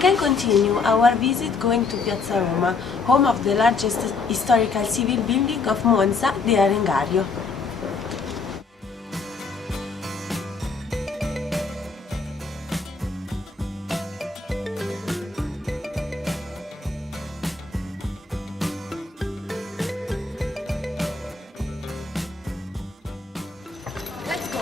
can continue our visit going to Piazza Roma, home of the largest historical civil building of Monza, the Arengario. Let's go!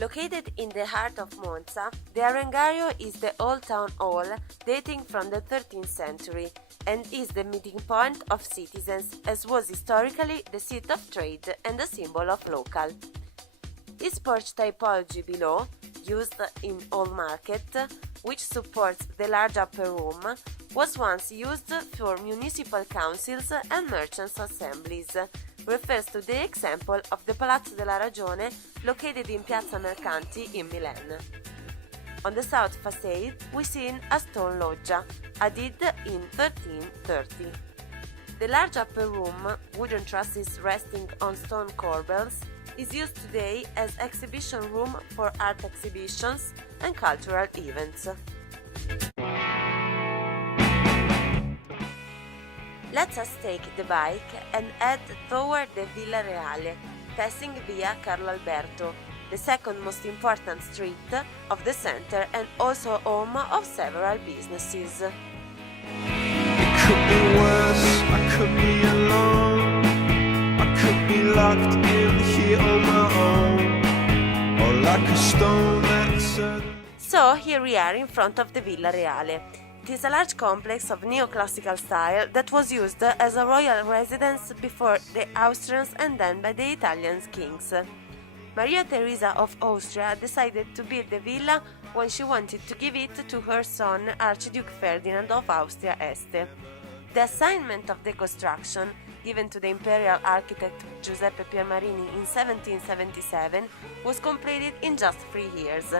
Located in the heart of Monza, the Arengario is the old town hall dating from the 13th century and is the meeting point of citizens, as was historically the seat of trade and a symbol of local. This porch typology below, used in Old Market, which supports the large upper room, was once used for municipal councils and merchants' assemblies. Refers to the example of the Palazzo della Ragione located in Piazza Mercanti in Milan. On the south facade we see a stone loggia, added in 1330. The large upper room, wooden trusses resting on stone corbels, is used today as exhibition room for art exhibitions and cultural events. Let us take the bike and head toward the Villa Reale, passing via Carlo Alberto, the second most important street of the center and also home of several businesses. It could be worse, I could be alone, I could be locked in here on my own, or like a stone that's So here we are in front of the Villa Reale. It is a large complex of neoclassical style that was used as a royal residence before the Austrians and then by the Italian kings. Maria Theresa of Austria decided to build the villa when she wanted to give it to her son Archduke Ferdinand of Austria-Este. The assignment of the construction, given to the imperial architect Giuseppe Piermarini in 1777, was completed in just 3 years.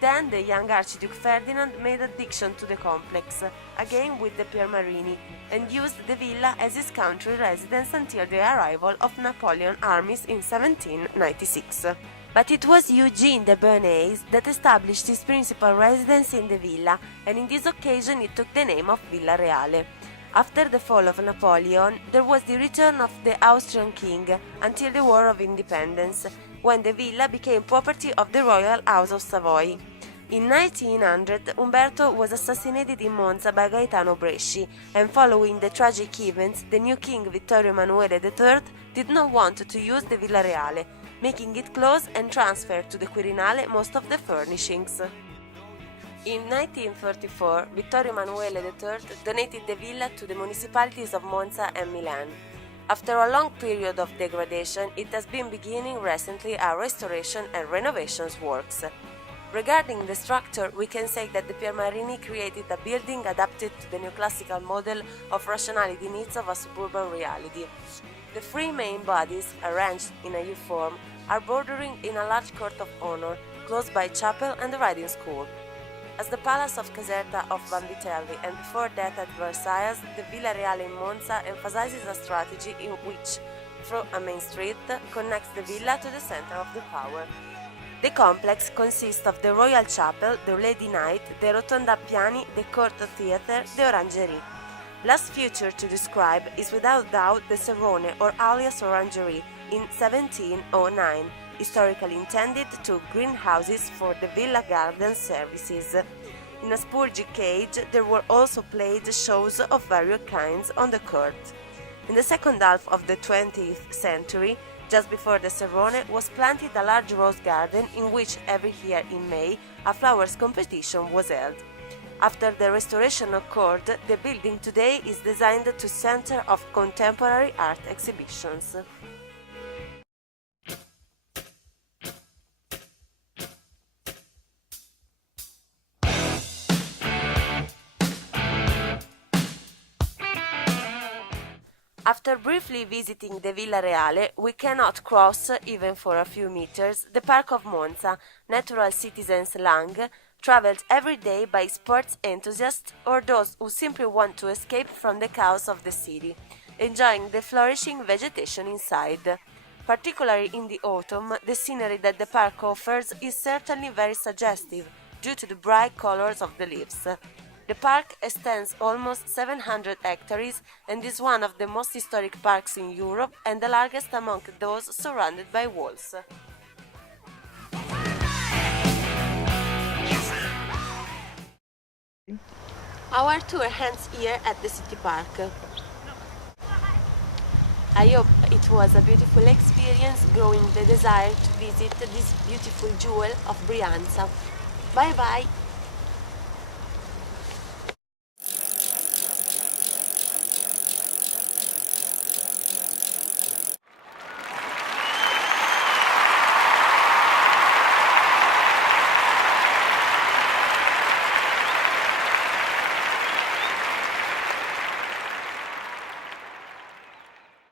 Then the young Archduke Ferdinand made addition to the complex, again with the Piermarini, and used the villa as his country residence until the arrival of Napoleon armies in 1796. But it was Eugene de Beauharnais that established his principal residence in the villa, and in this occasion it took the name of Villa Reale. After the fall of Napoleon, there was the return of the Austrian king until the War of Independence, when the villa became property of the Royal House of Savoy. In 1900, Umberto was assassinated in Monza by Gaetano Bresci, and following the tragic events, the new king Vittorio Emanuele III did not want to use the Villa Reale, making it close and transfer to the Quirinale most of the furnishings. In 1934, Vittorio Emanuele III donated the villa to the municipalities of Monza and Milan. After a long period of degradation, it has been beginning recently a restoration and renovations works. Regarding the structure, we can say that the Piermarini created a building adapted to the neoclassical model of rationality needs of a suburban reality. The 3 main bodies, arranged in a U-form, are bordering in a large court of honor, close by chapel and the riding school. As the Palace of Caserta of Vanvitelli and before that at Versailles, the Villa Reale in Monza emphasizes a strategy in which, through a main street, connects the villa to the center of the power. The complex consists of the Royal Chapel, the Lady Knight, the Rotonda Piani, the Court Theatre, the Orangerie. Last feature to describe is without doubt the Serrone or alias Orangerie in 1709. Historically intended to greenhouses for the villa garden services. In a spurgy cage there were also played shows of various kinds on the court. In the second half of the 20th century, just before the Serrone, was planted a large rose garden in which every year in May a flowers competition was held. After the restoration occurred, the building today is designed to center of contemporary art exhibitions. After briefly visiting the Villa Reale, we cannot cross, even for a few meters, the Park of Monza, natural citizens Lang, traveled every day by sports enthusiasts or those who simply want to escape from the chaos of the city, enjoying the flourishing vegetation inside. Particularly in the autumn, the scenery that the park offers is certainly very suggestive due to the bright colors of the leaves. The park extends almost 700 hectares and is one of the most historic parks in Europe and the largest among those surrounded by walls. Our tour ends here at the city park. I hope it was a beautiful experience, growing the desire to visit this beautiful jewel of Brianza. Bye bye!